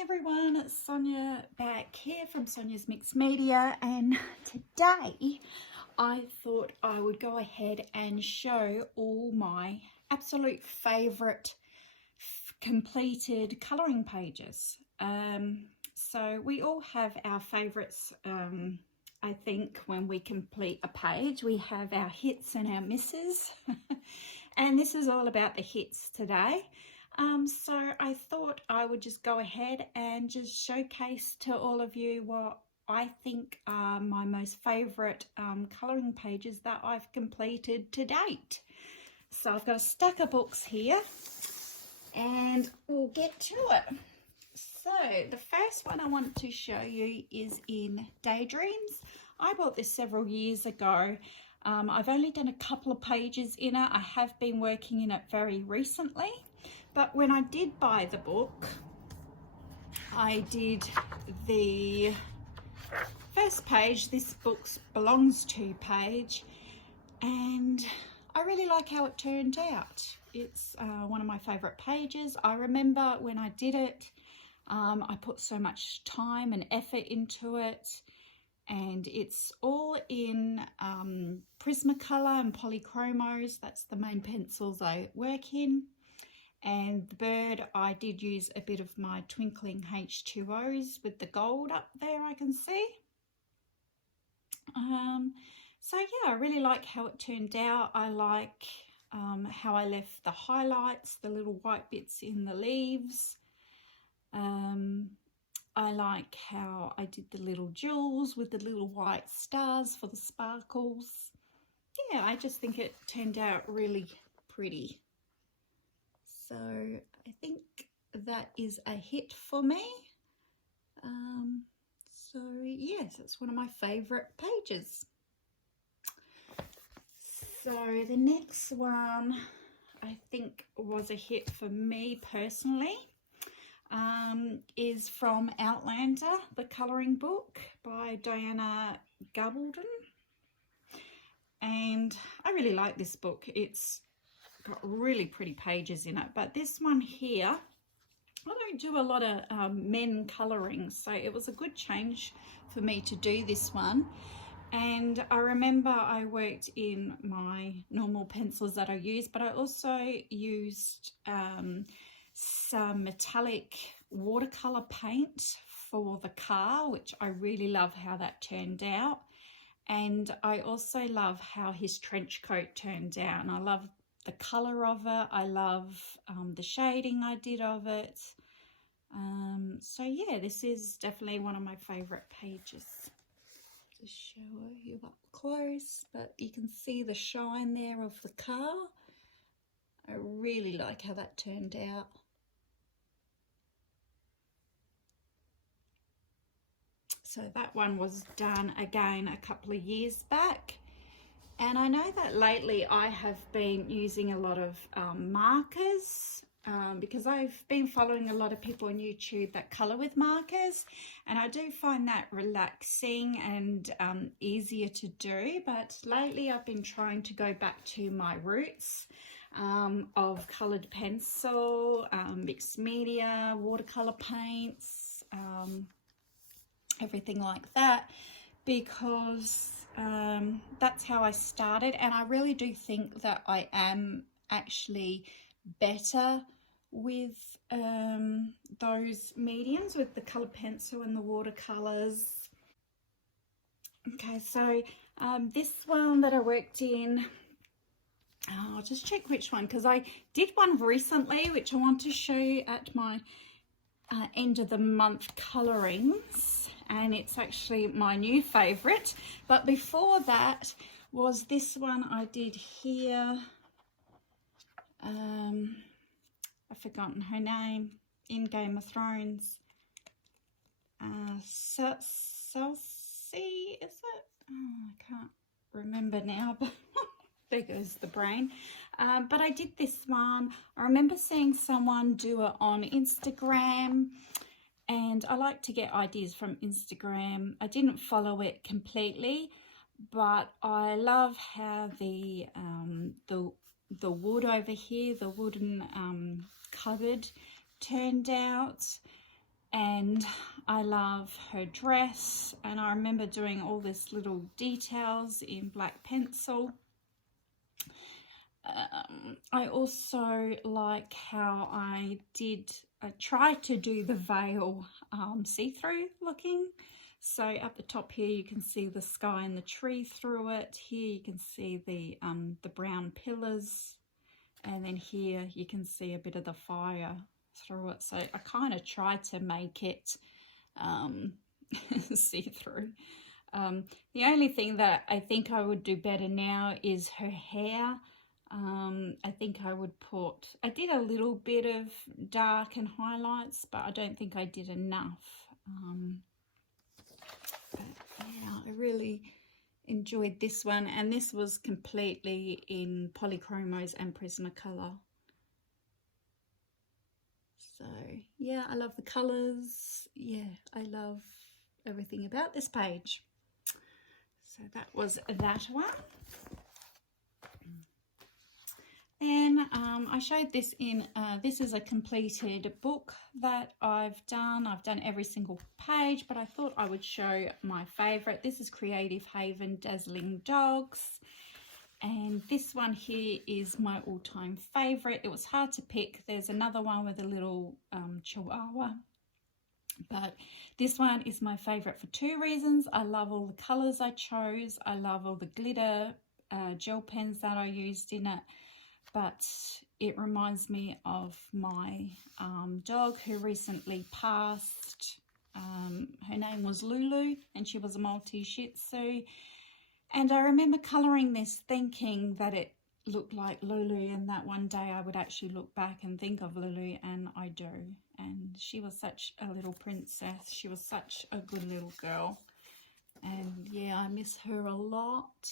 Hi everyone, it's Sonia back here from Sonia's Mixed Media, and today I thought I would go ahead and show all my absolute favourite completed colouring pages. So we all have our favourites. I think when we complete a page we have our hits and our misses and this is all about the hits today. So I thought I would just go ahead and just showcase to all of you what I think are my most favourite colouring pages that I've completed to date. So I've got a stack of books here and we'll get to it. So the first one I want to show you is in Daydreams. I bought this several years ago. I've only done a couple of pages in it. I have been working in it very recently. But when I did buy the book, I did the first page, this book belongs to page, and I really like how it turned out. It's one of my favourite pages. I remember when I did it, I put so much time and effort into it, and it's all in Prismacolor and Polychromos. That's the main pencils I work in. And the bird, I did use a bit of my twinkling H2Os with the gold up there, I can see. So yeah, I really like how it turned out. I like how I left the highlights, the little white bits in the leaves. I like how I did the little jewels with the little white stars for the sparkles. Yeah, I just think it turned out really pretty. So I think that is a hit for me. So yes, it's one of my favourite pages. So the next one I think was a hit for me personally, is from Outlander, the colouring book by Diana Gabaldon. And I really like this book. It's got really pretty pages in it, but this one here, I don't do a lot of men colouring, so it was a good change for me to do this one. And I remember I worked in my normal pencils that I use, but I also used some metallic watercolour paint for the car, which I really love how that turned out. And I also love how his trench coat turned out, and I love the colour of it. I love the shading I did of it. So yeah, this is definitely one of my favourite pages. Just show you up close, but you can see the shine there of the car. I really like how that turned out. So that one was done again a couple of years back. And I know that lately I have been using a lot of markers because I've been following a lot of people on YouTube that colour with markers, and I do find that relaxing and easier to do. But lately I've been trying to go back to my roots of coloured pencil, mixed media, watercolour paints, everything like that, because that's how I started, and I really do think that I am actually better with those mediums, with the colored pencil and the watercolors. Okay, so this one that I worked in, I'll just check which one, because I did one recently which I want to show you at my end of the month colorings, and it's actually my new favorite. But before that was this one I did here. I've forgotten her name, in Game of Thrones. Cersei, is it? Oh, I can't remember now, but there goes the brain. But I did this one. I remember seeing someone do it on Instagram, and I like to get ideas from Instagram. I didn't follow it completely, but I love how the wood over here, the wooden cupboard turned out. and I love her dress, and I remember doing all these little details in black pencil. I also like how I tried to do the veil see-through looking. So up the top here you can see the sky and the tree through it. Here you can see the brown pillars, and then here you can see a bit of the fire through it. So I kind of tried to make it see-through. The only thing that I think I would do better now is her hair. I think I did a little bit of dark and highlights, but I don't think I did enough. But yeah, I really enjoyed this one, and this was completely in polychromos and Prismacolor. So yeah, I love the colours. Yeah, I love everything about this page. So that was that one. And I showed this in, this is a completed book that I've done. I've done every single page, but I thought I would show my favourite. This is Creative Haven Dazzling Dogs. And this one here is my all-time favourite. It was hard to pick. There's another one with a little chihuahua. But this one is my favourite for two reasons. I love all the colours I chose. I love all the glitter gel pens that I used in it. But it reminds me of my dog who recently passed. Her name was Lulu, and she was a Maltese Shih Tzu. And I remember colouring this thinking that it looked like Lulu, and that one day I would actually look back and think of Lulu, and I do. And she was such a little princess. She was such a good little girl. And yeah, I miss her a lot.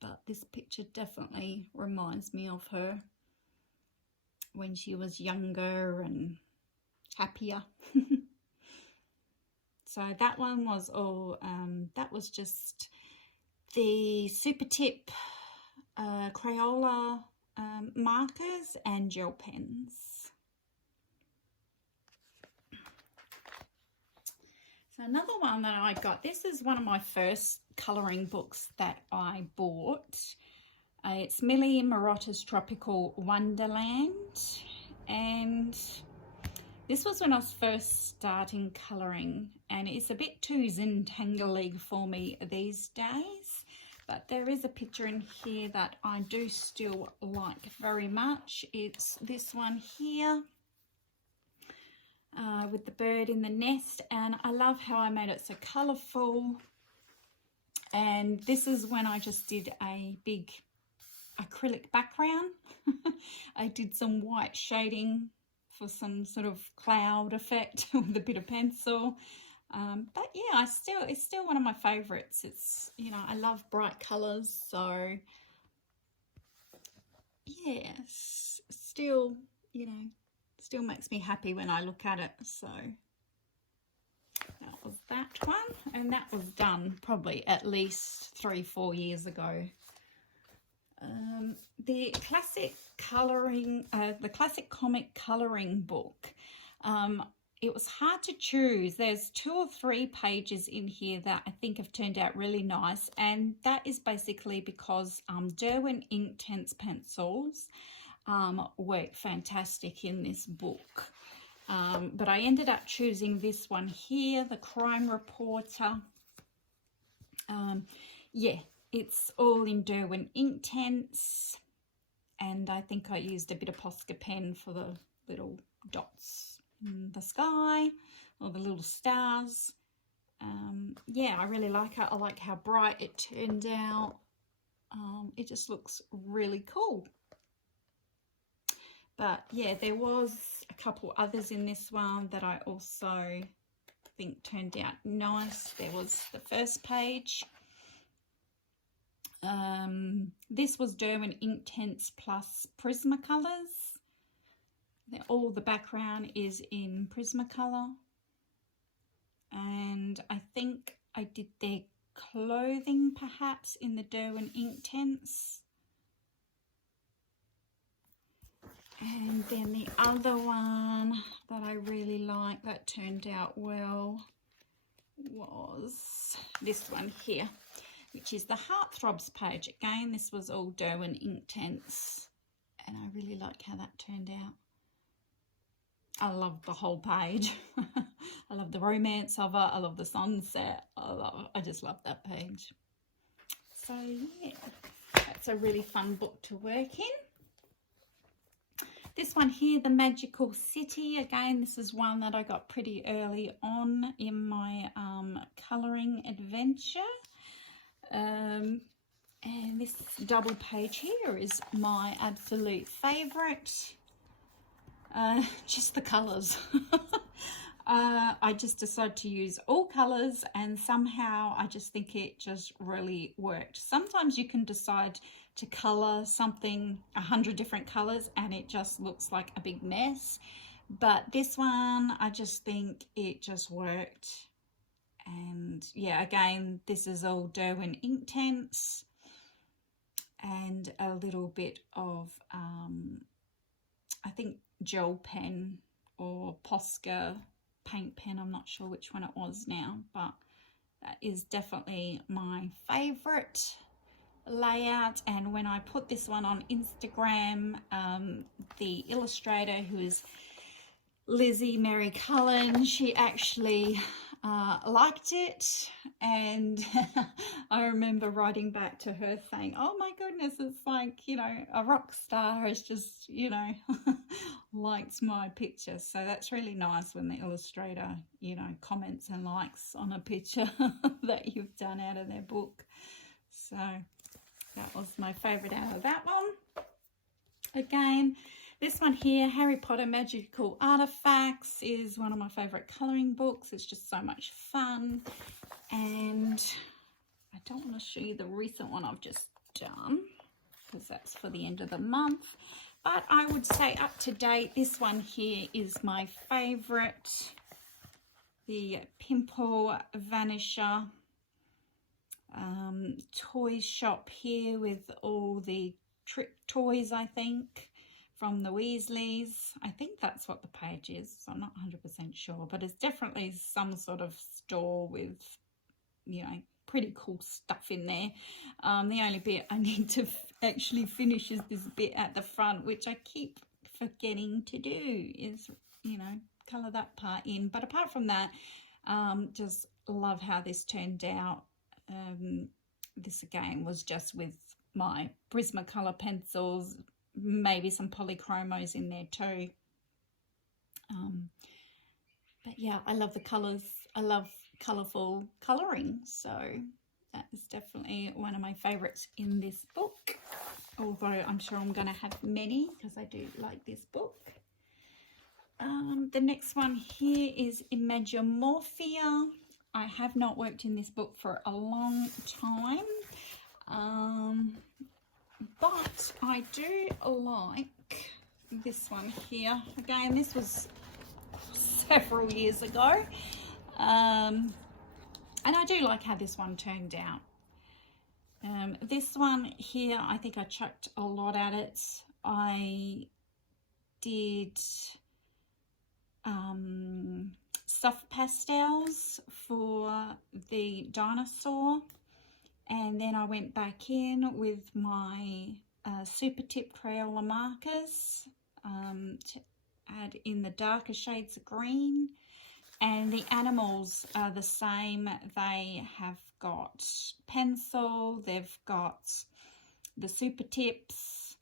But this picture definitely reminds me of her when she was younger and happier. So that one was all, that was just the Super Tip Crayola markers and gel pens. So another one that I got, this is one of my first colouring books that I bought. It's Millie Marotta's Tropical Wonderland, and this was when I was first starting colouring, and it's a bit too Zentangle for me these days, but there is a picture in here that I do still like very much. It's this one here. With the bird in the nest, and I love how I made it so colourful. And this is when I just did a big acrylic background. I did some white shading for some sort of cloud effect with a bit of pencil. But yeah, it's still one of my favourites. It's, you know, I love bright colours, so yeah, still, you know, still makes me happy when I look at it. So that was that one, and that was done probably at least 3-4 years ago. The classic colouring, the classic comic colouring book, it was hard to choose. There's 2 or 3 pages in here that I think have turned out really nice, and that is basically because Derwent Inktense pencils work fantastic in this book. But I ended up choosing this one here, the Crime Reporter. Yeah, it's all in Derwent Inktense, and I think I used a bit of Posca pen for the little dots in the sky, or the little stars. Yeah, I really like it. I like how bright it turned out. It just looks really cool. But yeah, there was a couple others in this one that I also think turned out nice. There was the first page. This was Derwent Inktense plus Prismacolors. All the background is in Prismacolor. And I think I did their clothing perhaps in the Derwent Inktense. And then the other one that I really like that turned out well was this one here, which is the Heartthrobs page. Again, this was all Derwent Inktense, and I really like how that turned out. I love the whole page. I love the romance of it. I love the sunset. I just love that page. So yeah, that's a really fun book to work in. This one here, The Magical City. Again, this is one that I got pretty early on in my colouring adventure. And this double page here is my absolute favourite. Just the colours. I just decided to use all colours, and somehow I just think it just really worked. Sometimes you can decide to colour something 100 different colours and it just looks like a big mess, but this one I just think it just worked. And yeah, again, this is all Derwent Inktense and a little bit of I think gel pen or Posca paint pen. I'm not sure which one it was now, but that is definitely my favorite layout. And when I put this one on Instagram, the illustrator, who is Lizzie Mary Cullen, she actually liked it, and I remember writing back to her saying, oh my goodness, it's like, you know, a rock star has just, you know, liked my picture. So that's really nice when the illustrator, you know, comments and likes on a picture that you've done out of their book. So that was my favorite out of that one. Again, this one here, Harry Potter Magical Artifacts, is one of my favourite colouring books. It's just so much fun. And I don't want to show you the recent one I've just done because that's for the end of the month. But I would say up to date, this one here is my favourite. The Pimple Vanisher toy shop here with all the Trip toys, I think, from the Weasleys. I think that's what the page is, so I'm not 100% sure, but it's definitely some sort of store with, you know, pretty cool stuff in there. The only bit I need to actually finish is this bit at the front, which I keep forgetting to do, is, you know, colour that part in. But apart from that, just love how this turned out. This again was just with my Prismacolor pencils, maybe some polychromos in there too. But yeah, I love the colours. I love colourful colouring, so that is definitely one of my favourites in this book, although I'm sure I'm going to have many because I do like this book. The next one here is Imagine Morphia. I have not worked in this book for a long time, but I do like this one here. Again, this was several years ago, and I do like how this one turned out. This one here, I think I chucked a lot at it. I did soft pastels for the dinosaur, and then I went back in with my super tip Crayola markers to add in the darker shades of green. And the animals are the same. They have got pencil, they've got the super tips,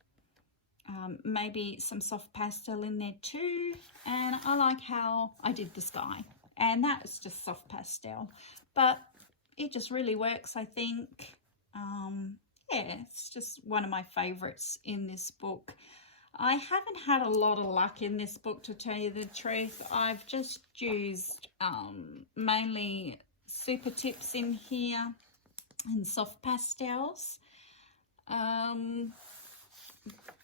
maybe some soft pastel in there too. And I like how I did the sky, and that's just soft pastel, but it just really works, I think. Yeah, it's just one of my favorites in this book. I haven't had a lot of luck in this book, to tell you the truth. I've just used mainly super tips in here and soft pastels.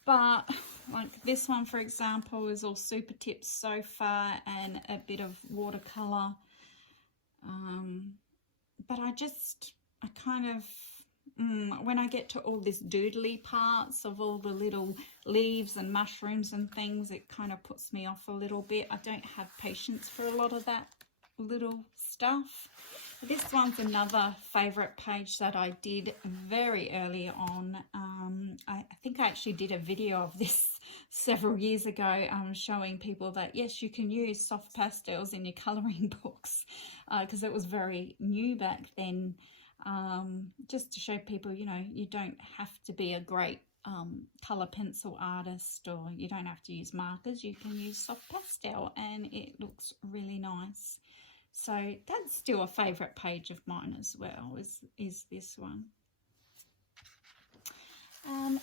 But like this one, for example, is all super tips so far and a bit of watercolor. But I kind of when I get to all this doodly parts of all the little leaves and mushrooms and things, it kind of puts me off a little bit. I don't have patience for a lot of that little stuff. This one's another favourite page that I did very early on. I think I actually did a video of this several years ago, showing people that yes, you can use soft pastels in your colouring books, because it was very new back then. Just to show people, you know, you don't have to be a great colour pencil artist, or you don't have to use markers. You can use soft pastel and it looks really nice. So that's still a favourite page of mine as well, is this one.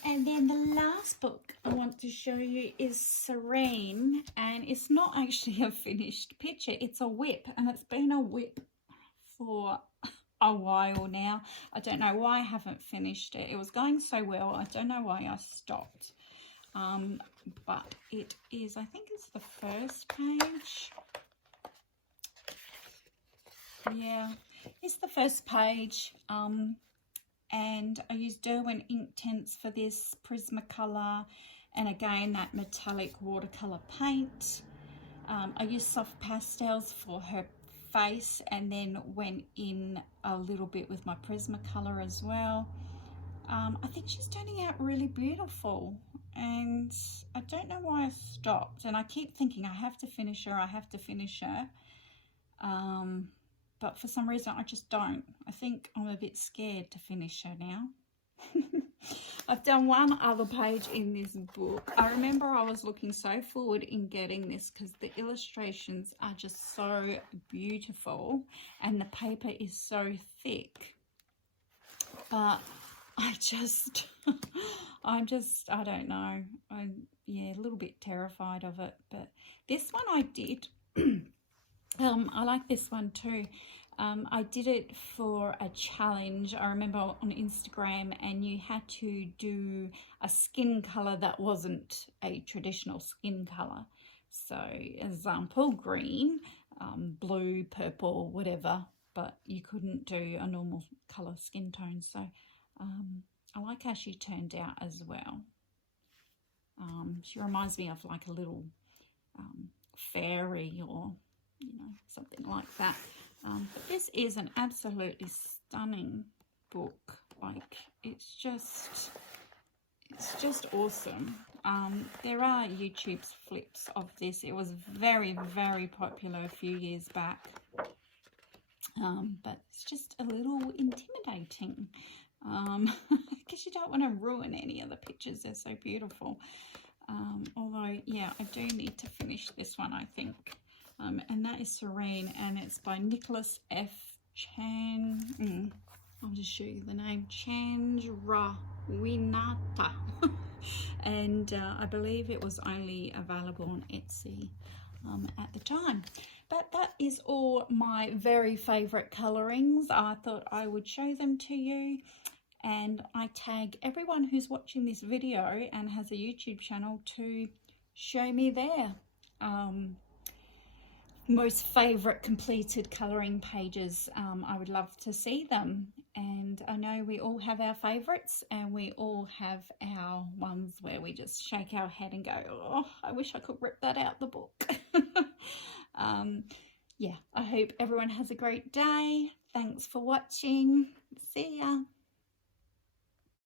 And then the last book I want to show you is Serene, and it's not actually a finished picture, it's a whip, and it's been a whip for a while now. I don't know why I haven't finished it. It was going so well, I don't know why I stopped. But it is, I think it's the first page. Yeah, it's the first page. And I used Derwent Inktense for this, Prismacolor, and again that metallic watercolor paint. I used soft pastels for her face, and then went in a little bit with my Prismacolor as well. I think she's turning out really beautiful, and I don't know why I stopped, and I keep thinking I have to finish her, I have to finish her. But for some reason I just don't. I think I'm a bit scared to finish her now. I've done one other page in this book. I remember I was looking so forward in getting this because the illustrations are just so beautiful and the paper is so thick. But I don't know. Yeah, a little bit terrified of it. But this one I did. I like this one too. I did it for a challenge, I remember, on Instagram, and you had to do a skin colour that wasn't a traditional skin colour. So, example, green, blue, purple, whatever, but you couldn't do a normal colour skin tone. So I like how she turned out as well. She reminds me of like a little fairy, or you know, something like that. But this is an absolutely stunning book. Like, it's just awesome. There are YouTube flips of this. It was very, very popular a few years back. But it's just a little intimidating. Because you don't want to ruin any of the pictures. They're so beautiful. Although, yeah, I do need to finish this one, I think. And that is Serene, and it's by Nicholas F. Chan. I'll just show you the name. Chandrawinata. And I believe it was only available on Etsy at the time. But that is all my very favourite colourings. I thought I would show them to you. And I tag everyone who's watching this video and has a YouTube channel to show me their most favourite completed colouring pages. I would love to see them. And I know we all have our favourites, and we all have our ones where we just shake our head and go, oh, I wish I could rip that out the book. Yeah, I hope everyone has a great day. Thanks for watching. See ya.